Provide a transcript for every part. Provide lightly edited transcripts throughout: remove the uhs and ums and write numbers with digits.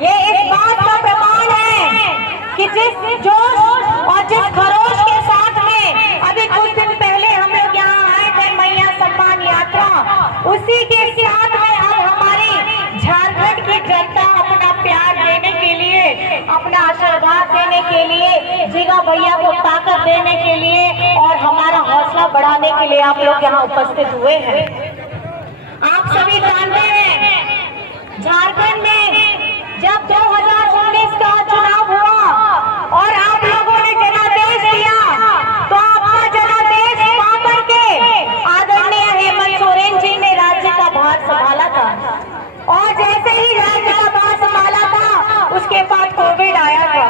ये इस बात का प्रमाण है कि जिस जोश और जिस खरोश के साथ में अभी कुछ दिन पहले हम लोग यहाँ आए थे मैया सम्मान यात्रा, उसी के साथ में अब हमारी झारखंड की जनता अपना प्यार देने के लिए, अपना आशीर्वाद देने के लिए, जीगा भैया को ताकत देने के लिए और हमारा हौसला बढ़ाने के लिए आप लोग यहाँ उपस्थित हुए हैं। आप सभी जानते हैं झारखंड में जब 2019 का चुनाव हुआ और आप लोगों ने जनादेश दिया तो आपका जनादेश पा करके आदरणीय हेमंत सोरेन जी ने राज्य का भार संभाला था और जैसे ही राज्य का भार संभाला था उसके बाद कोविड आया था।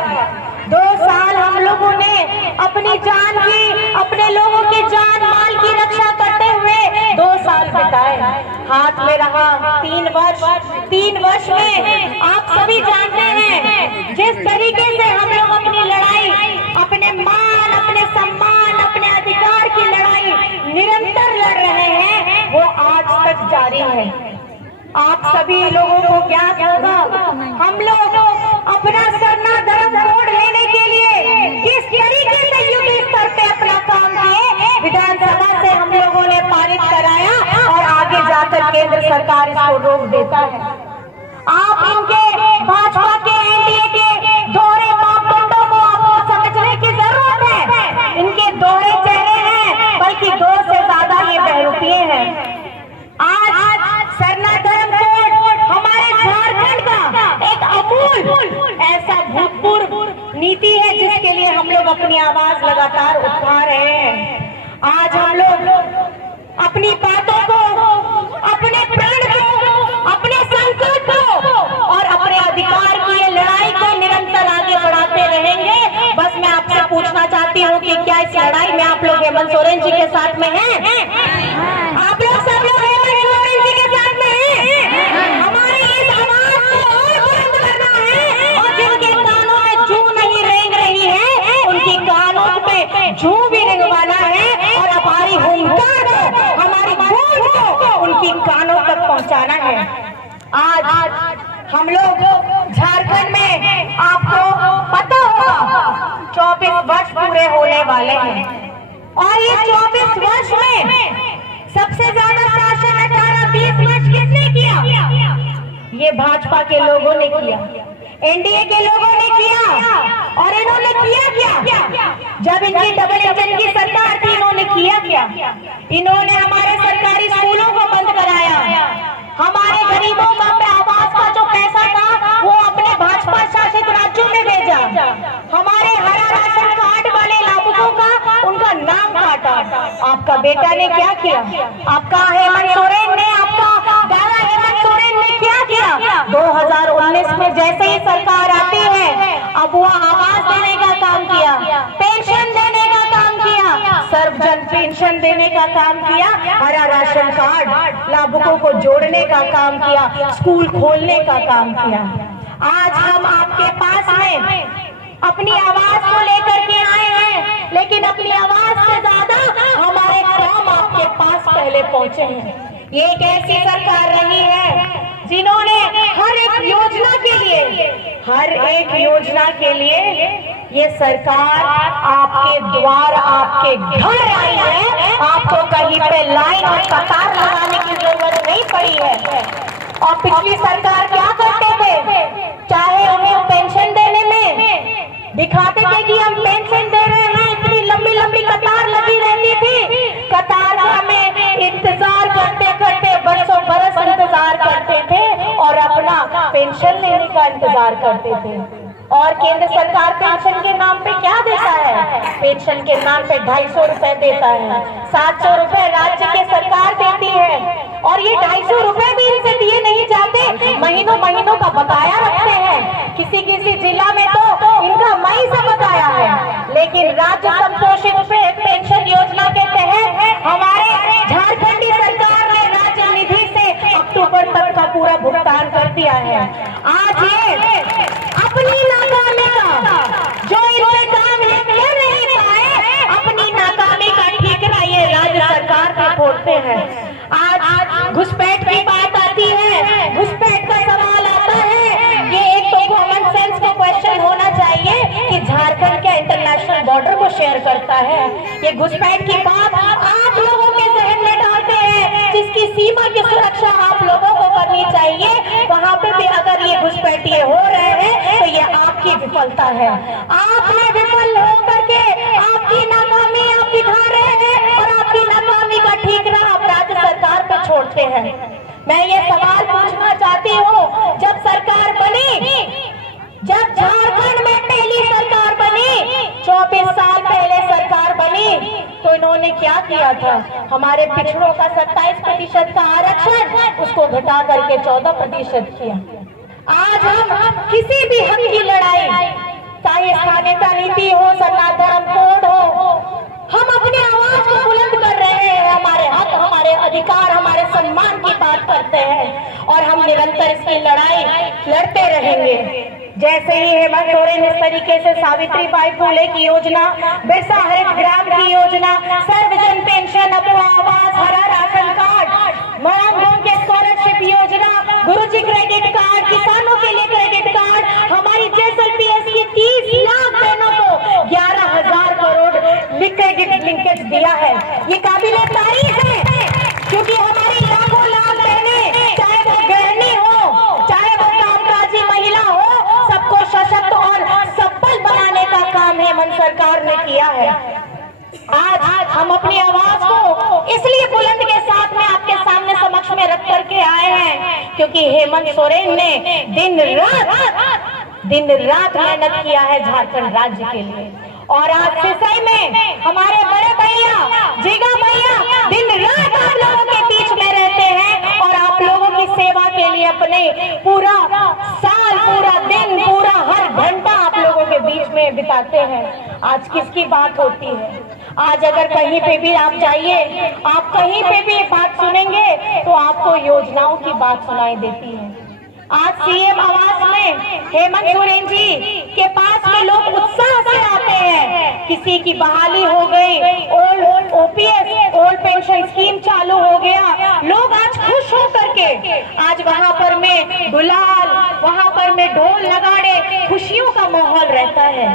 2 साल हम लोगों ने अपनी जान की, अपने लोगों की जान माल की रक्षा करते हुए 2 साल बिताए। हाथ में रहा 3 वर्ष। 3 वर्ष में आप सभी जानते हैं जिस तरीके से हम लोग अपनी लड़ाई, अपने मान, अपने सम्मान, अपने अधिकार की लड़ाई निरंतर लड़ रहे हैं, वो आज तक जारी है। आप सभी लोगों को ज्ञात होगा हम लोग अपना सरना धर्म तोड़ लेने के लिए किस तरीके से युद्ध स्तर पे अपना काम किए, विधानसभा से हम लोगों ने पारित कराया और आगे जाकर केंद्र सरकार इसको रोक देता है। आप इनके भाजपा के एनडीए के दोहरे मापदंडों को आपको समझने की जरूरत है। इनके दोहरे चेहरे हैं, बल्कि 2 से ज्यादा ये बहरूपिये हैं। आज सरना धर्म कोड हमारे झारखंड का एक अमूल ऐसा भूतपूर्व नीति है जिसके लिए हम लोग अपनी आवाज लगातार उठा रहे हैं। आज हम लोग अपनी बातों को, अपने प्राण को, अपने संकल्प को और अपने अधिकार की ये लड़ाई को निरंतर आगे बढ़ाते रहेंगे। बस मैं आपसे पूछना चाहती हूँ कि क्या इस लड़ाई में आप लोग हेमंत सोरेन जी के साथ में हैं? आप लोग सब लोग हेमंत सोरेन जी के साथ में हैं? हमारी इस आवाज को और बुलंद करना है और जिनके कानों में जूं नहीं रेंग रही है उनकी कानों पे जूं भी रेंगवाना है और हमारी हुंकार को, हमारी गूंज को उनकी कानों तक पहुंचाना है। आज हम लोग झारखंड में, आपको पता होगा 24 वर्ष पूरे होने वाले हैं और ये 24 वर्ष में सबसे ज्यादा शासन 18-20 वर्ष किसने किया? ये भाजपा के लोगों ने किया, एनडीए के लोगों ने किया। और इन्होंने किया क्या? जब इनकी डबल इंजन की सरकार थी इन्होंने किया क्या? इन्होंने हमारे सरकारी स्कूलों को बंद कराया, हमारे गरीबों का आवास का जो पैसा था वो अपने भाजपा शासित राज्यों में भेजा, हमारे हरा राशन कार्ड वाले लाभुकों का उनका नाम काटा। आपका बेटा ने क्या किया? आपका हेमंत सोरेन ने, आपका दादा हेमंत सोरेन ने क्या किया? 2019 में जैसे ही सरकार आती है अब वो आवास देने का काम किया, पेंशन देने का काम किया, सर्वजन पेंशन देने का काम किया, हरा राशन कार्ड लाभुकों को जोड़ने का काम किया, स्कूल खोलने का काम किया। आज हम आपके पास में अपनी आवाज को लेकर के आए हैं, लेकिन अपनी आवाज से ज्यादा हमारे काम आपके पास पहले पहुंचे हैं। ये एक ऐसी सरकार रही है जिन्होंने हर एक योजना के लिए ये सरकार आपके द्वार, आपके घर आई है। आपको कहीं पे लाइन और कतार लगाने की जरूरत नहीं पड़ी है। और पिछली सरकार क्या करते थे? चाहे उन्हें पेंशन देने में दिखाते थे कि हम पेंशन दे रहे हैं, इतनी लंबी लंबी कतार लगी रहती थी। कतार में इंतजार करते करते बरसों बरस इंतजार करते थे और अपना पेंशन लेने का इंतजार करते थे। और केंद्र सरकार पेंशन के नाम पे क्या देता है? पेंशन के नाम पे 250 रुपए देता है, 700 रुपए राज्य की सरकार देती है और ये 250 रुपए भी इनसे दिए नहीं जाते, महीनों महीनों का बकाया रखते हैं। किसी किसी जिला में तो इनका मई से बकाया है, लेकिन राज्य संपोषित पेंशन योजना के तहत हमारे झारखंडी सरकार ने राज्य निधि से अक्टूबर तक का पूरा भुगतान कर दिया है। आज ये अपनी नाकामी का जो इनसे काम कर नहीं पाए, अपनी नाकामी का ठिकाना ये राज्य सरकार पे फोड़ते हैं। आज घुसपैठ की बात आती है, घुसपैठ का सवाल आता है, ये एक तो शेयर करता है। ये घुसपैठ की बात आप लोगों के जहन में डालते हैं, जिसकी सीमा की सुरक्षा आप लोगों को करनी चाहिए, वहां पे भी अगर ये घुसपैठिए हो रहे हैं तो ये आपकी विफलता है। आपने विफल होकर के आपकी नाकामी आप दिखा रहे हैं और आपकी नाकामी का ठीकरा आप राज्य सरकार पे छोड़ते हैं। मैं ये सवाल पूछना चाहती हूँ, जब सरकार बनी, जब झारखंड में पहली सरकार बनी, 24 साल पहले सरकार बनी, तो इन्होंने क्या किया था? हमारे पिछड़ों का 27% का आरक्षण उसको घटा करके 14% किया। आज हम किसी भी हक की लड़ाई, चाहे स्थानीयता नीति हो, सनातन धर्म कोड हो, हम अपनी आवाज को बुलंद कर रहे हैं। हमारे हक, हमारे अधिकार, हमारे सम्मान की बात करते हैं और हम निरंतर इसकी लड़ाई लड़ते रहेंगे। जैसे ही हेमंत सोरेन इस तरीके से सावित्रीबाई फुले की योजना, बिरसा हरित ग्राम की योजना, सर्वजन पेंशन, अथवा आवास, हरा राशन कार्ड, मरंगों के स्कॉलरशिप योजना, गुरुजी क्रेडिट कार्ड, किसानों के लिए क्रेडिट कार्ड, हमारी जेएसएलपीएस की 30 लाख बहनों को 11,000 करोड़ क्रेडिट लिंकेज दिया है। ये काबिले तारीफ है, क्योंकि हमारी लाखों लाख बहनें, चाहे वो गृहिणी हो, चाहे वो कामकाजी महिला हो, सबको सशक्त और सफल बनाने का काम हेमंत सरकार ने किया है। आज हम अपनी आवाज को इसलिए बुलंद के साथ में आपके सामने समक्ष में रख करके आए हैं, क्योंकि हेमंत सोरेन ने दिन रात मेहनत किया है झारखंड राज्य के लिए। और आज सिसई में हमारे बड़े भैया, जिगा भैया दिन रात आप लोगों के बीच में रहते हैं और आप लोगों की सेवा के लिए अपने पूरा साल, पूरा दिन, पूरा हर घंटा आप लोगों के बीच में बिताते हैं। आज किसकी बात होती है? आज अगर कहीं पे भी आप जाइए, आप कहीं पे भी बात सुनेंगे तो आपको योजनाओं की बात सुनाई देती है। आज सीएम आवास में हेमंत सोरेन जी के पास में लोग उत्साह से आते हैं। किसी की बहाली हो गई, old OPS, old pension scheme चालू हो गया, लोग आज खुश हो करके आज वहां पर में गुलाल, वहां पर में ढोल नगाड़े, खुशियों का माहौल रहता है।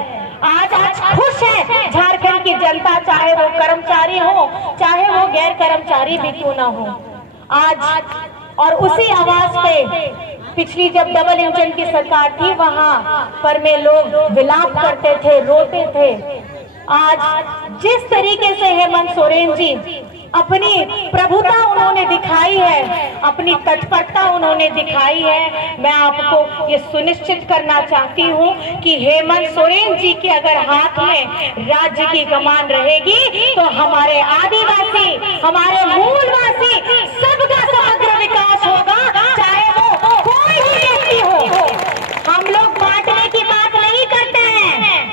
आज खुश है झारखंड की जनता, चाहे वो कर्मचारी हो, चाहे वो गैर कर्मचारी भी क्यों ना हो। आज और उसी आवाज पे पिछली जब डबल इंजन की सरकार थी, वहां पर में लोग विलाप करते थे, रोते थे। आज जिस तरीके से हेमंत सोरेन जी अपनी प्रभुता उन्होंने दिखाई है, अपनी तत्परता उन्होंने दिखाई है, मैं आपको ये सुनिश्चित करना चाहती हूँ कि हेमंत सोरेन जी के अगर हाथ में राज्य की कमान रहेगी तो हमारे आदिवासी, हमारे मूलवासी सबका समग्र विकास होगा, चाहे वो कोई भी व्यक्ति हो। हम लोग बांटने की बात नहीं करते हैं,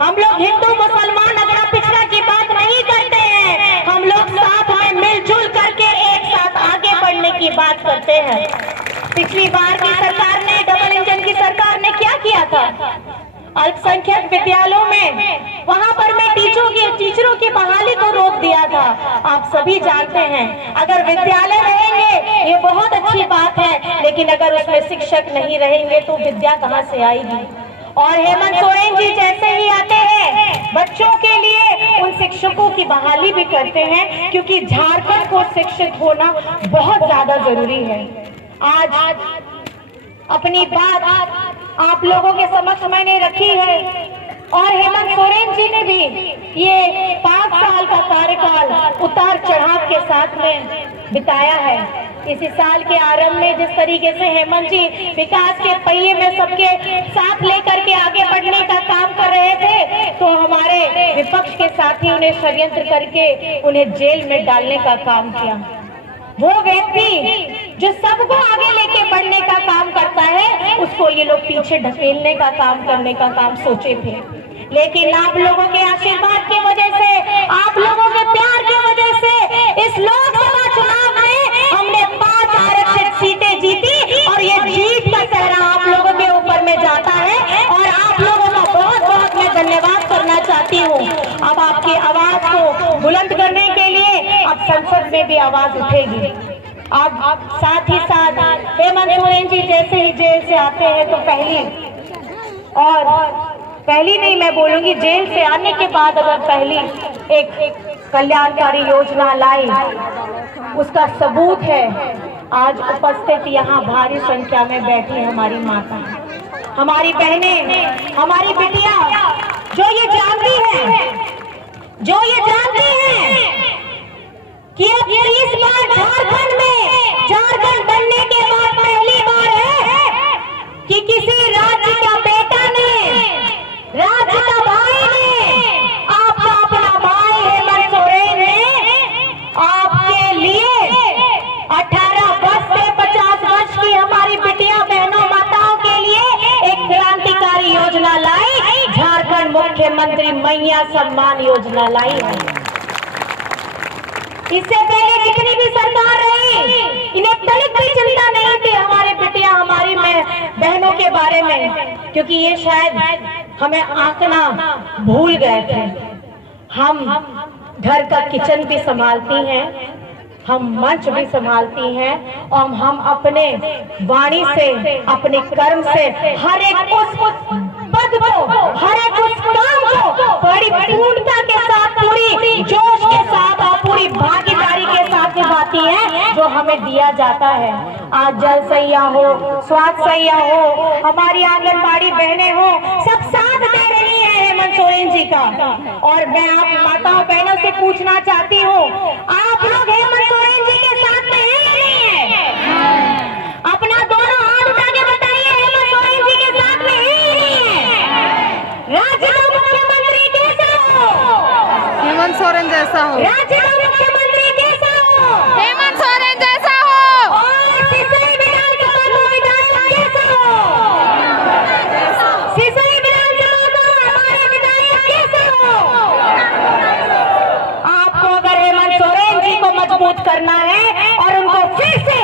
हम लोग हिंदू मुसलमान अगड़ा पिछड़ा की बात नहीं करते हैं, हम लोग साथ में मिलजुल करके एक साथ आगे बढ़ने की बात करते हैं। पिछली बार की सरकार ने, डबल इंजन की सरकार ने क्या किया था? अल्पसंख्यक विद्यालयों में वहां पर में टीचरों की बहाली को रोक दिया था। आप सभी जानते हैं, अगर विद्यालय रहेंगे ये बहुत अच्छी बात है, लेकिन अगर उसमें शिक्षक नहीं रहेंगे तो विद्या कहाँ से आएगी? और हेमंत सोरेन जी जैसे ही आते हैं, बच्चों के लिए उन शिक्षकों की बहाली भी करते हैं, क्योंकि झारखंड को शिक्षित होना बहुत ज्यादा जरूरी है। आज अपनी बात आप लोगों के समक्ष मैंने रखी है और हेमंत सोरेन जी ने भी ये 5 साल का कार्यकाल उतार चढ़ाव के साथ में बिताया है। इसी साल के आरंभ में जिस तरीके से हेमंत जी विकास के पहिए में सबके साथ लेकर के आगे बढ़ने का काम कर रहे थे, तो हमारे विपक्ष के साथी उन्हें षड्यंत्र करके उन्हें जेल में डालने का काम किया। वो व्यक्ति जो सबको आगे लेके बढ़ने का काम करता है, उसको ये लोग पीछे ढकेलने का काम करने का काम सोचे थे। लेकिन आप लोगों के आशीर्वाद की वजह से, आप लोगों के प्यार की वजह से इस लोकसभा चुनाव में हमने 5 आरक्षित सीटें जीती और ये जीत का सहरा आप लोगों के ऊपर में जाता है और आप लोगों का बहुत बहुत मैं धन्यवाद करना चाहती हूँ। अब आपकी आवाज को बुलंद करने के लिए अब संसद में भी आवाज उठेगी। अब साथ ही साथ हेमंत सोरेन जी जैसे ही जेल से आते हैं तो पहली और पहली नहीं मैं बोलूंगी, जेल से आने के बाद अगर पहली एक कल्याणकारी योजना लाई, उसका सबूत है आज उपस्थित यहाँ भारी संख्या में बैठी हमारी माता, हमारी बहनें, हमारी बिटिया, जो ये जानती है कि अब इस बार झारखंड बनने के बाद पहली बार है कि किसी राज्य का बेटा ने, राज्य का भाई ने, आपका अपना भाई हेमंत सोरेन ने आपके लिए 18 वर्ष से 50 वर्ष की हमारी बिटिया बहनों माताओं के लिए एक क्रांतिकारी योजना लाई, झारखंड मुख्यमंत्री मैया सम्मान योजना लाई है। इससे पहले जितनी भी सरकार रही, इन्हें तनिक भी चिंता नहीं थी हमारे बिटिया, हमारी बहनों के बारे में, क्योंकि ये शायद हमें आंकना भूल गए थे। हम घर का किचन भी संभालती हैं, हम मंच भी संभालती हैं, और हम अपने वाणी से, अपने कर्म से हर एक उस पद को, हर एक उस काम को बड़ी पूर्णता के साथ, पूरी जोश के साथ और पूरी भागीदारी के साथ निभाती है जो हमें दिया जाता है। आज जल सैया हो, स्वास्थ्य सैया हो, हमारी आंगनबाड़ी बहनें हो, सब साथ दे रही है हेमंत सोरेन जी का। और मैं आप माताओं बहनों से पूछना चाहती हूँ, आप लोग हेमंत सोरेन जी के साथ में हैं या नहीं है? अपना दोनों हाथ उठा के बताइए, हेमंत सोरेन जी के साथ में हैं या नहीं है? राज्य का मुख्यमंत्री कैसा हो? हेमंत सोरेन जैसा हो। राज्य का मुख्यमंत्री कैसा हो? हेमंत सोरेन जैसा हो। और सिसई विधानसभा का विधायक कैसा हो? सिसई विधानसभा का हमारा विधायक कैसा हो? आपको अगर हेमंत सोरेन जी को मजबूत करना है और उनको फिर से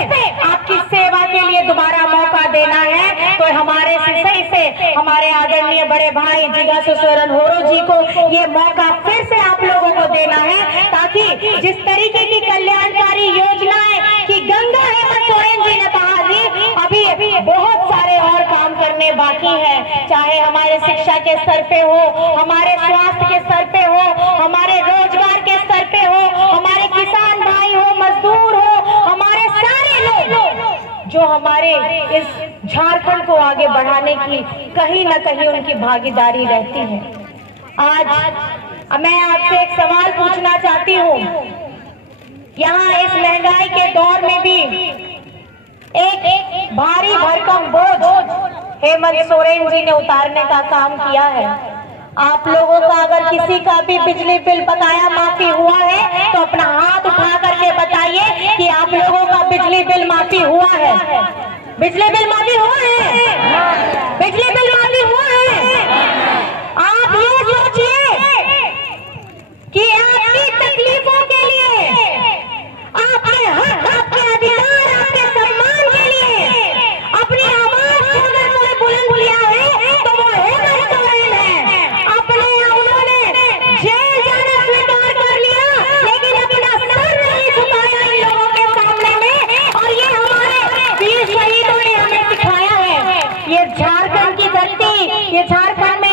आपकी सेवा के लिए दोबारा मौका देना है, तो हमारे सिसई से हमारे आदरणीय बड़े भाई जिज्ञासु सोरेन होरो जी को ये मौका फिर से आप लोगों को देना है, ताकि जिस तरीके की कल्याणकारी योजनाएं की गंगा हेमंत सोरेन जी ने कहा जी, अभी बहुत सारे और काम करने बाकी है, चाहे हमारे शिक्षा के स्तर पे हो, हमारे स्वास्थ्य के स्तर पे हो, हमारे रोजगार के स्तर पे हो, हमारे किसान भाई हो, मजदूर हो, हमारे सारे लोग जो हमारे इस झारखंड को आगे बढ़ाने की कहीं न कहीं उनकी भागीदारी रहती है। आज मैं आपसे एक सवाल पूछना चाहती हूँ, यहाँ इस महंगाई के दौर में भी एक भारी भरकम बोझ हेमंत सोरेन जी ने उतारने का काम किया है। आप लोगों का अगर किसी का भी बिजली बिल बकाया माफी हुआ है तो अपना हाथ उठा करके बताइए कि आप लोगों का बिजली बिल माफी हुआ है। बिजली बिल माफी हुआ है? बिजली बिल माफी हुआ है? आप ये सोचिए कि आपकी तकलीफों के लिए, आपके हक, आपके अधिकार, आपके सम्मान के लिए अपनी आवाज को अगर कोई बुलंद किया है तो वो हेमंत सोरेन है। अपने उन्होंने जेल जाना स्वीकार कर लिया, लेकिन अपना सर नहीं झुकाया इन लोगों के सामने में, और ये हमारे वीर शहीदों ने हमें सिखाया है। ये झारखंड की धरती, ये झारखंड में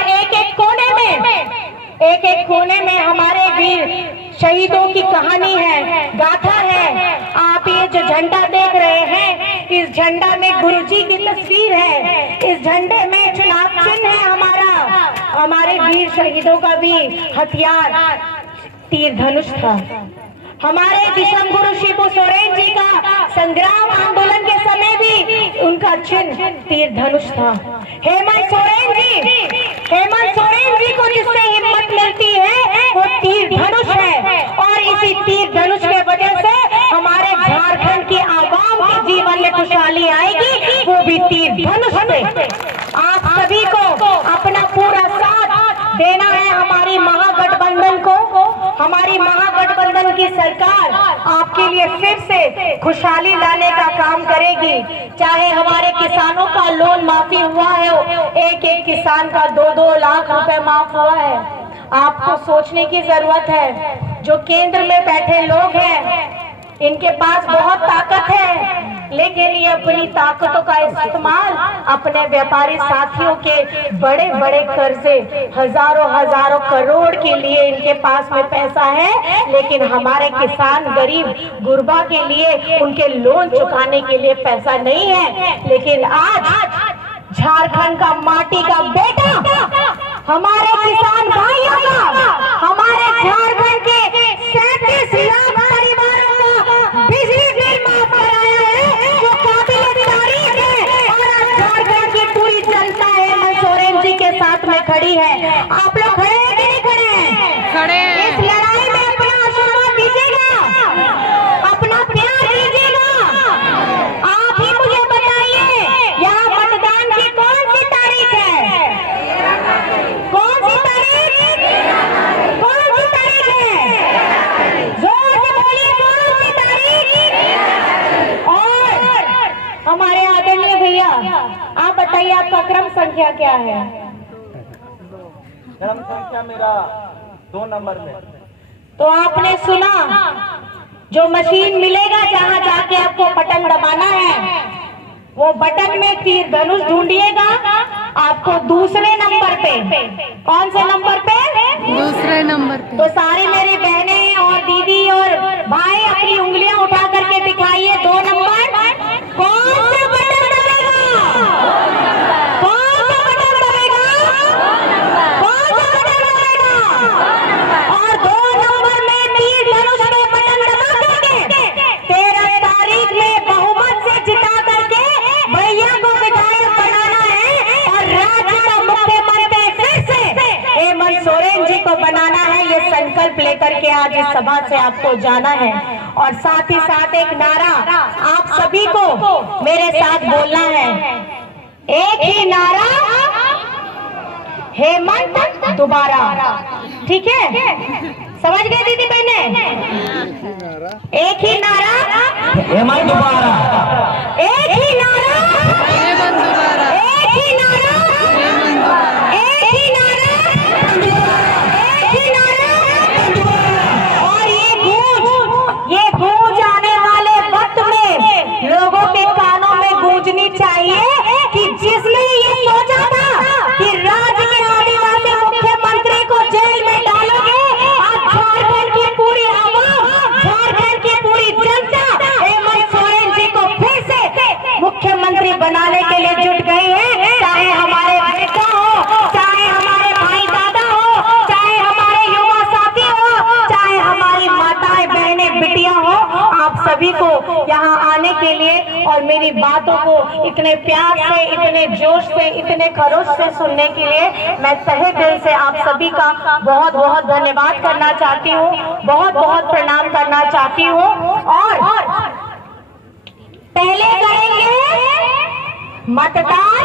एक एक कोने में हमारे वीर शहीदों की कहानी है, गाथा है। आप ये जो झंडा देख रहे हैं, इस झंडा में गुरुजी की तस्वीर है, इस झंडे में चुनाव चिन्ह है हमारा। हमारे वीर शहीदों का भी हथियार तीर धनुष था। हमारे दिशम गुरु शिबू सोरेन जी का संग्राम आंदोलन के समय भी उनका चिन्ह तीर धनुष था। हेमंत सोरेन जी को जिससे हिम्मत मिलती है वो तीर धनुष है, और इसी तीर धनुष के वजह से हमारे झारखंड की आवाम के जीवन में खुशहाली आएगी, वो भी तीर धनुष से। आप सभी को अपना पूरा साथ देना है हमारी महागठबंधन को। हमारी महागठबंधन की सरकार आपके लिए फिर से खुशहाली लाने का काम करेगी। चाहे हमारे किसानों का लोन माफी हुआ है, एक एक किसान का 2-2 लाख रुपए माफ हुआ है। आपको सोचने की जरूरत है, जो केंद्र में बैठे लोग हैं इनके पास बहुत ताकत है, लेकिन ये अपनी ताकतों का इस्तेमाल अपने व्यापारी साथियों के बड़े बड़े कर्जे हजारों हजारों करोड़ के लिए इनके पास में पैसा है, लेकिन हमारे किसान गरीब गुरबा के लिए उनके लोन चुकाने के लिए पैसा नहीं है। लेकिन आज झारखंड का माटी का बेटा हमारे किसान भाइयों का, हमारे झारखंड के 37 लाख परिवारों का बिजली बिल माफ कराया है, जो काबिल तारीफ है। और आज झारखंड की पूरी जनता हेमंत सोरेन जी के साथ में खड़ी है। आप लोग खड़े हैं कि नहीं खड़े हैं? खड़े हैं। इस लड़ाई में अपना आशीर्वाद दीजिएगा, अपना प्यार दीजिएगा। आप ही मुझे बताइए, यहाँ मतदान की कौन सी तारीख है? कौन सी तारीख? कौन सी तारीख है? जोर से बोलिए, कौन सी तारीख? और हमारे आदरणीय भैया, आप बताइए आपका क्रम संख्या क्या है? क्रम संख्या मेरा 2 नंबर में। तो आपने सुना, जो मशीन मिलेगा जहाँ जाके आपको बटन दबाना है, वो बटन में तीर धनुष ढूंढिएगा, आपको दूसरे नंबर पे। कौन से नंबर पे? दूसरे नंबर पे। तो सारे मेरी बहनें और दीदी और भाई अपनी उंगलियां उठा करके दिखाइए 2 नंबर। कौन सा बटन दबेगा? कौन सा बटन दबेगा? कौन सा बटन दबेगा? और 2 नंबर में तीर धनुष में बटन दबा करके 13 तारीख में बहुमत से जिता करके भैया को विधायक बनाना है और राज्य का मुख्यमंत्री फिर से हेमंत सोरेन जी को बनाना है। ये संकल्प लेकर के आज इस सभा से आपको जाना है। और साथ ही साथ एक नारा आप सभी को मेरे साथ बोलना है, एक ही नारा, हेमंत दोबारा। ठीक है? समझ गए दीदी बहने? एक ही नारा, हेमंत दोबारा। एक ही नारा, हेमंत दोबारा। एक ही नारा, हेमंत दोबारा। एक ही नारा, एक ही नारा। और ये गूंज आने वाले वक्त में लोगों के कानों में गूंजनी चाहिए कि जिसने ये सोचा था कि राज्य के आदिवासी मुख्यमंत्री को जेल में डालोगे, आज झारखंड की पूरी आवाम, झारखंड की पूरी जनता हेमंत सोरेन जी को फिर से मुख्यमंत्री बनाने के लिए जुट गई है। चाहे हमारे बेटा हो, चाहे हमारे भाई दादा हो, चाहे हमारे युवा साथी हो, चाहे हमारी माताएं बहनें बिटिया हो, आप सभी को यहाँ आने के लिए और मेरी बातों को इतने प्यार से, इतने जोश से, इतने खरोश से सुनने के लिए मैं तहे दिल से आप सभी का बहुत बहुत धन्यवाद करना चाहती हूँ, बहुत बहुत प्रणाम करना चाहती हूँ। और पहले करेंगे मतदान